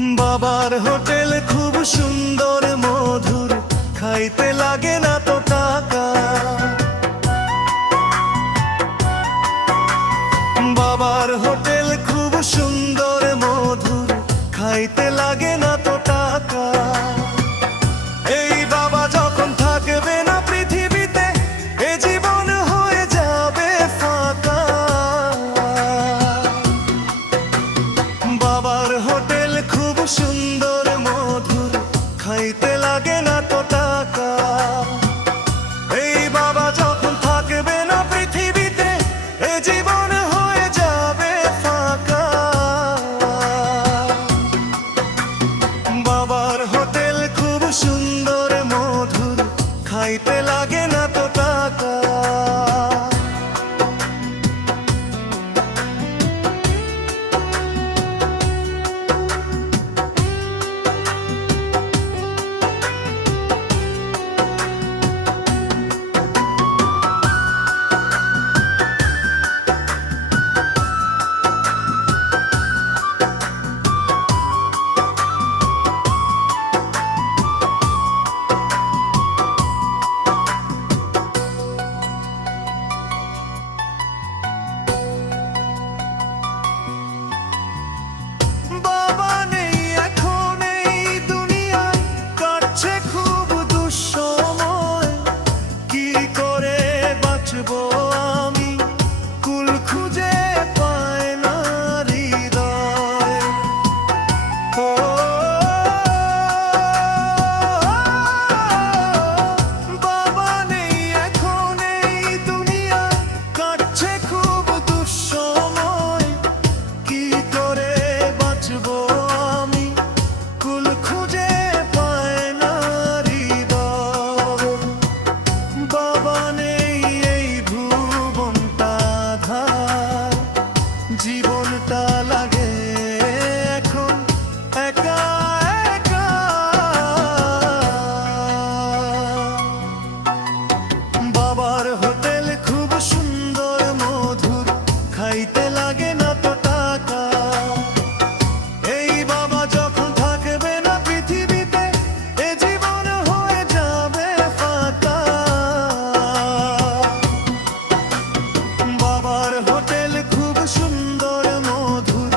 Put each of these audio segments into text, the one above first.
বাবার হোটেল খুব সুন্দর মধুর, খাইতে লাগে না তো টাকা। বাবার হোটেল খুব সুন্দর মধুর, খাইতে লাগে না তো টাকা। এই বাবা যখন থাকবে না পৃথিবীতে, এ জীবন হয়ে যাবে ফাঁকা। বাবার হোটেল খুব সুন্দর মধুর, খাইতে লাগে না তো টাকা। এই বাবা যখন থাকবে না পৃথিবীতে, এ জীবন হয়ে যাবে ফাঁকা। বাবার হোটেল খুব সুন্দর মধুর, খাইতে লাগে না তো টাকা। বাবা নেই এখন এই দুনিয়ায়, কাটছে খুব দুঃসময়। কি করে বাঁচবো আমি, কুল খুঁজে পায় না হৃদয়। ও বাবা নেই এখন এই দুনিয়ায়, কাটছে খুব দুঃসময়। কি করে বাঁচবো আমি, কুল খুঁজে পায় না হৃদয়। বাবা নেই এই ভুবনটা ধার, জীবনটা লাগে এখন একা একা। বাবার হোটেল খুব সুন্দর মধুর, খাইতে লাগে না তো টাকা। এই বাবা যখন থাকবে না পৃথিবীতে, এ জীবন হয়ে যাবে ফাঁকা। বাবার হোটেল খুব সুন্দর মধুর,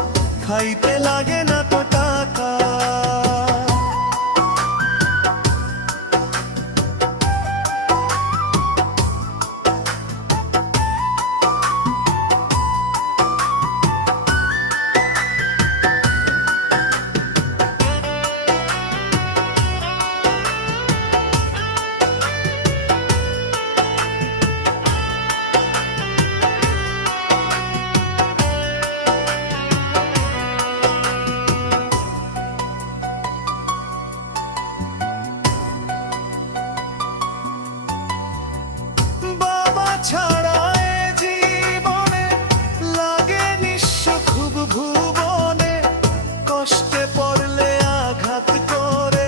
খাইতে লাগে না তো টাকা। বাবা ছাড়া এ জীবনে লাগে নিঃস্ব খুব ভুবনে। কষ্টে পড়লে আঘাত করে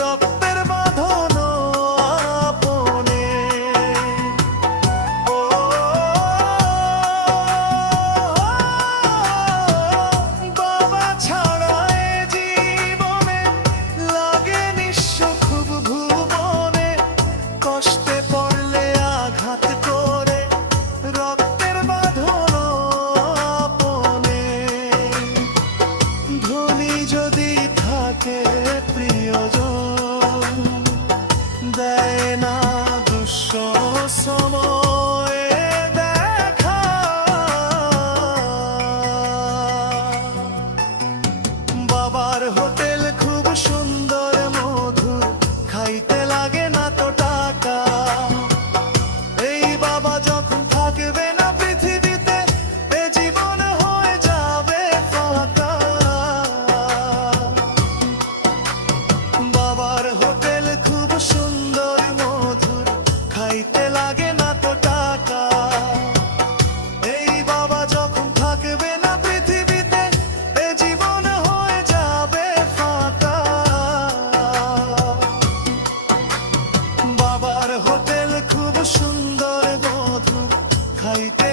রক্তের বাঁধন আপনে। ও বাবা ছাড়া এ জীবনে লাগে নিঃস্ব খুব ভুবনে। কষ্টে পড়লে আঘাত করে রক্তের বাঁধন আপনে। ধনী যদি থাকে প্রিয়জন, দেয় না দুঃসময়ে দেখা। বাবার হোটেল খুব সুন্দর মধুর, খাইতে লাগে না তো টাকা। এই বাবা যখন থাকবে না পৃথিবীতে, এ জীবন হয়ে যাবে ফাঁকা। বাবার হোটেল খুব সুন্দর মধুর, খাইতে লাগে না তো টাকা। এই বাবা যখন থাকবে না পৃথিবীতে, এ জীবন হয়ে যাবে ফাঁকা। বাবার হোটেল খুব সুন্দর মধুর, খাইতে